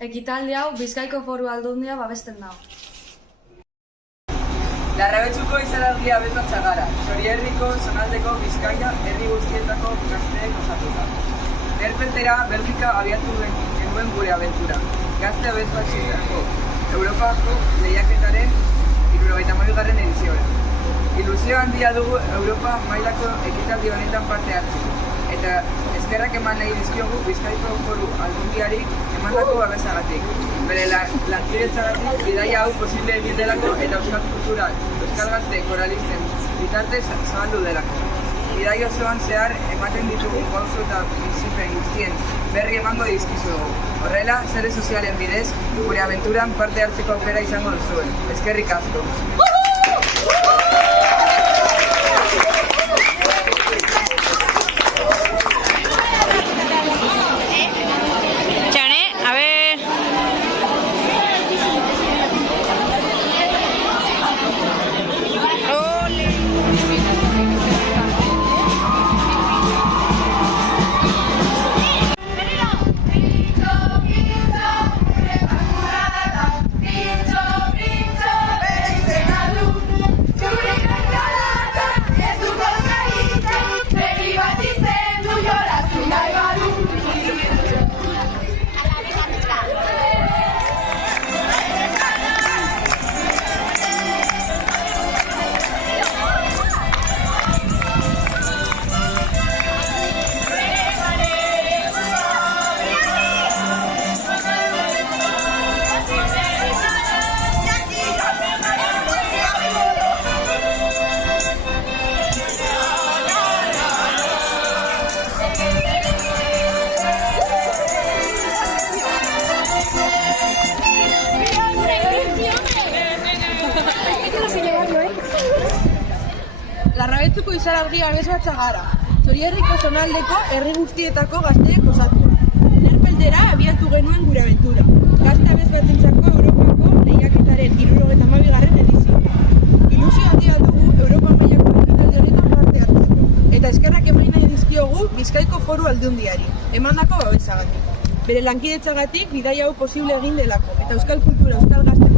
Ekitaldi hau Bizkaiko Foru Aldundia babesten dago. Larrabetzuko izaraldia abeslatzea gara, Txorierriko, Zonaldeko, Bizkaia, herri guztietako gazteek osatuta. Erpeltera, Belgika abiatu genuen gure abentura. Gazte abeslatzeko Europako lehiaketaren 79. edizioa. Ilusio handia dugu Europa mailako ekitaldi honetan parte hartzeko. Eta eskerrak eman nahi dizkiogu Bizkaiko Foru Aldundiari emandako babesagatik. Bere lankidetzagatik bidaia hau posible egin delako eta euskal kultural, euskal gazte koralisten bitartez zabaldu delako. Bidaia osoan zehar ematen ditugu pauso eta bizipen guztien berri emango dizkizugu. Horrela, sare sozialen bidez, gure abenturan parte hartzeko aukera izango duzuen. Eskerrik asko! Larrabetzuko izaraldia abesbatza gara, Txorierriko Zonaldeko herri guztietako gazteek osatua. Erpeltera abiatu genuen gure abentura. Gazte abesbatzentzako Europako lehiaketaren 72. edizioa. Ilusio handia dugu Europa mailako ekitaldi honetan parte hartzeko. Eta eskerrak eman nahi dizkiogu Bizkaiko Foru Aldundiari, emandako babesagatik. Bere lankidetzagatik bidaia hau posible egin delako, eta euskal kultura, euskal gazte